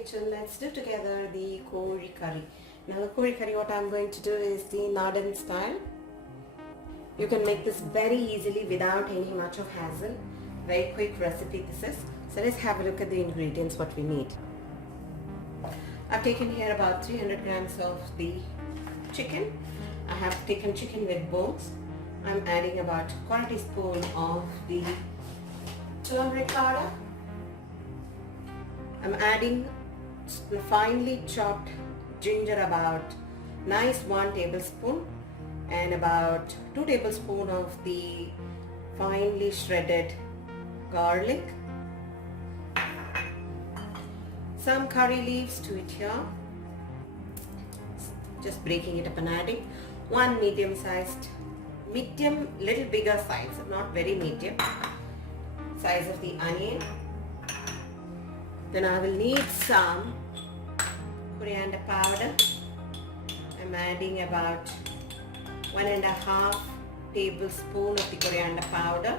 kitchen. Let's do together the Kozhi curry. Now the Kozhi curry, what I'm going to do is the Northern style. You can make this very easily without any much of hassle. Very quick recipe this is. So let's have a look at the ingredients what we need. I've taken here about 300 grams of the chicken. I have taken chicken with bones. I'm adding about 1/4 teaspoon of the turmeric powder. I'm adding finely chopped ginger, about nice 1 tablespoon, and about 2 tablespoons of the finely shredded garlic. Some curry leaves to it here. Just breaking it up and adding 1 medium, little bigger size, not very medium size of the onion. Then I will need some coriander powder. I'm adding about 1.5 tablespoon of the coriander powder.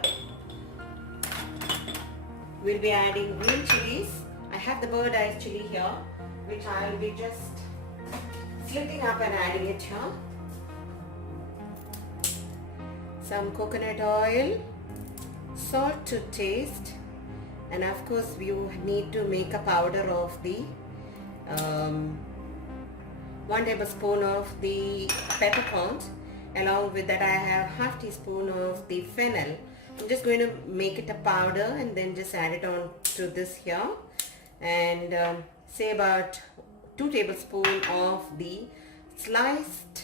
We'll be adding green chilies. I have the bird eye chili here, which I'll be just slitting up and adding it here. Some coconut oil, salt to taste, and of course you need to make a powder of the 1 tablespoon of the peppercorns. Along with that I have 1/2 teaspoon of the fennel. I'm just going to make it a powder and then just add it on to this here, and say about 2 tablespoons of the sliced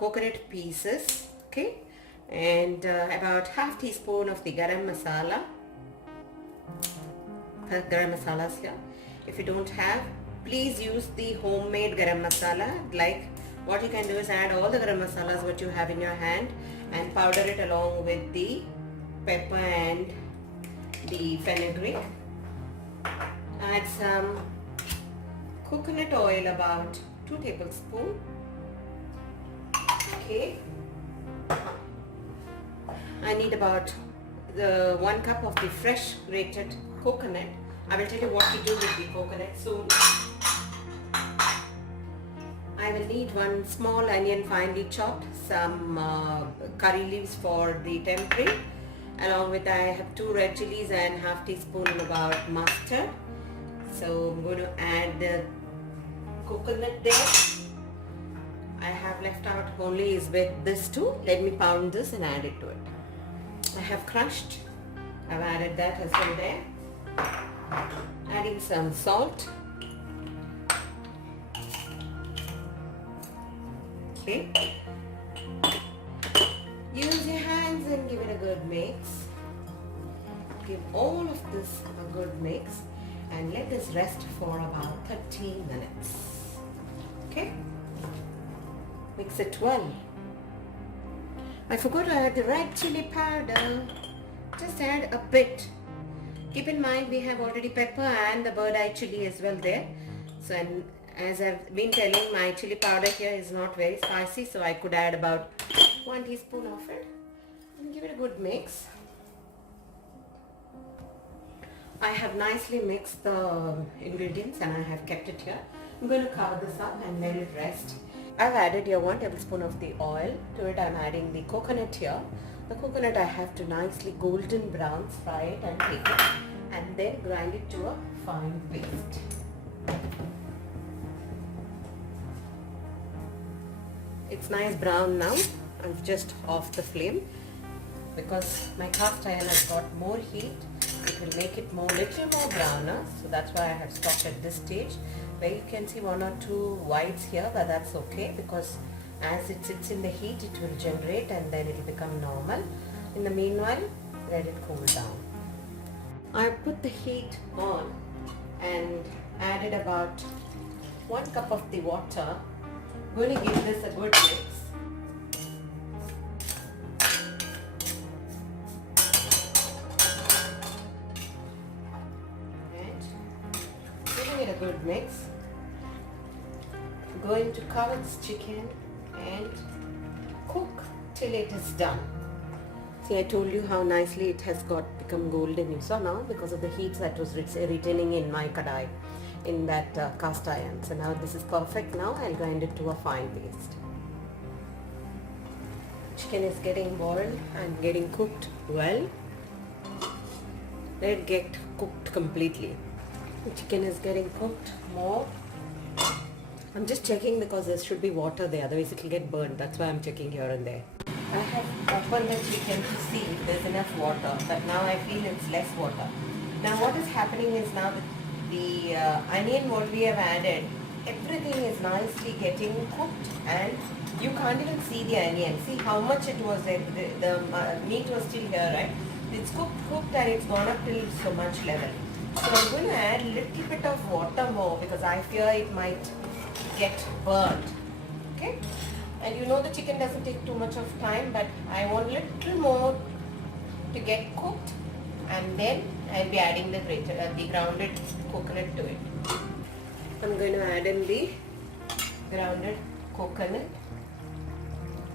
coconut pieces, okay, and about 1/2 teaspoon of the garam masalas here. If you don't have, please use the homemade garam masala. Like, what you can do is add all the garam masalas what you have in your hand and powder it along with the pepper and the fenugreek. Add some coconut oil, about 2 tablespoons. Okay. I need about the 1 cup of the fresh grated coconut. I will tell you what to do with the coconut soon. I will need 1 small onion finely chopped, some curry leaves for the tempering. Along with that I have 2 red chilies and 1/2 teaspoon about mustard. So I'm going to add the coconut there. I have left out only is with this too. Let me pound this and add it to it. I have crushed. I've added that as well there. Adding some salt. Okay. Use your hands and give it a good mix. Give all of this a good mix and let this rest for about 30 minutes. Okay. Mix it well. I forgot to add the red chili powder. Just add a bit. Keep in mind we have already pepper and the bird eye chili as well there. So, and as I've been telling, my chili powder here is not very spicy, so I could add about 1 teaspoon of it and give it a good mix. I have nicely mixed the ingredients and I have kept it here. I'm going to cover this up and let it rest. I've added here 1 tablespoon of the oil. To it I'm adding the coconut here. The coconut I have to nicely golden brown, fry it and take it and then grind it to a fine paste. It's nice brown now. I'm just off the flame because my cast iron has got more heat. It will make it little more browner, so that's why I have stopped at this stage. Where you can see 1 or 2 whites here, but that's okay because as it sits in the heat it will generate and then it will become normal. In the meanwhile, let it cool down. I put the heat on and added about 1 cup of the water. I'm going to give this a good mix. And giving it a good mix. I'm going to cover this chicken and cook till it is done. See, I told you how nicely it has become golden. You saw now because of the heat that was retaining in my kadai. in that cast iron. So now this is perfect. Now I'll grind it to a fine paste. Chicken is getting boiled and getting cooked well. Let it get cooked completely. The chicken is getting cooked more. I'm just checking because there should be water there, otherwise it will get burnt. That's why I'm checking here and there. I have opened the chicken to see if there's enough water, but now I feel it's less water. Now what is happening is now the onion what we have added, everything is nicely getting cooked and you can't even see the onion. See how much it was there. The meat was still here, right? It's cooked and it's gone up till so much level. So I'm going to add a little bit of water more because I fear it might get burnt. Okay? And you know the chicken doesn't take too much of time, but I want a little more to get cooked, and then I'll be adding the grounded coconut to it. I'm going to add in the grounded coconut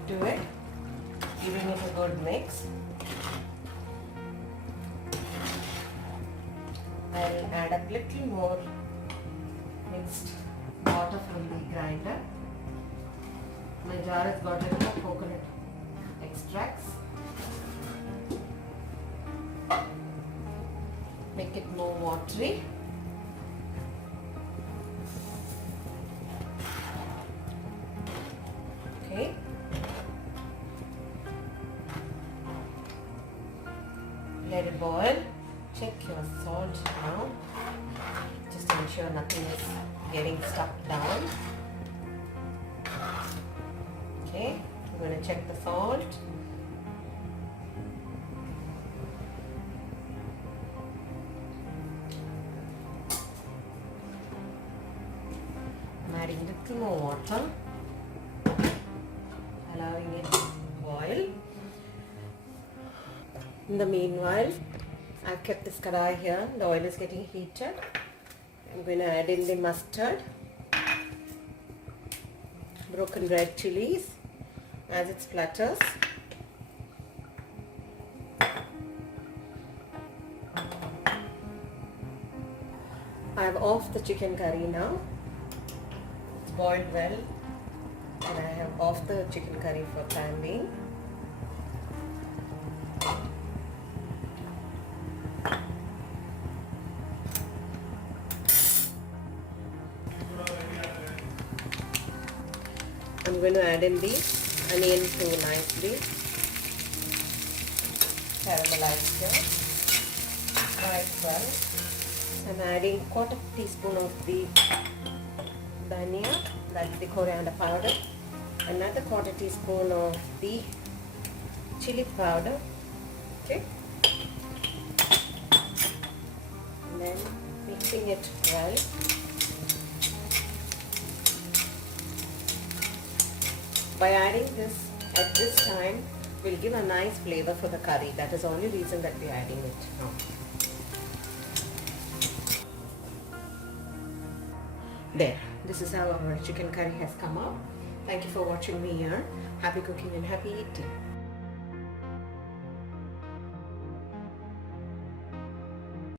to it, giving it a good mix. I'll add a little more mixed water from the grinder. My jar has got enough coconut extracts. Make it more watery. Okay. Let it boil. Check your salt now. Just to ensure nothing is getting stuck down. Okay, I'm going to check the salt. I'm adding a little more water, allowing it to boil. In the meanwhile, I've kept this kadai here. The oil is getting heated. I'm going to add in the mustard, broken red chilies as it splatters. I have off the chicken curry now. It's boiled well and I have off the chicken curry for time being. I'm going to add in the onion too nicely, caramelized here, right well. I'm adding quarter teaspoon of the dhania, that's the coriander powder, another quarter teaspoon of the chili powder, okay, and then mixing it well. By adding this at this time will give a nice flavor for the curry. That is the only reason that we are adding it now. There, this is how our chicken curry has come out. Thank you for watching me here. Happy cooking and happy eating.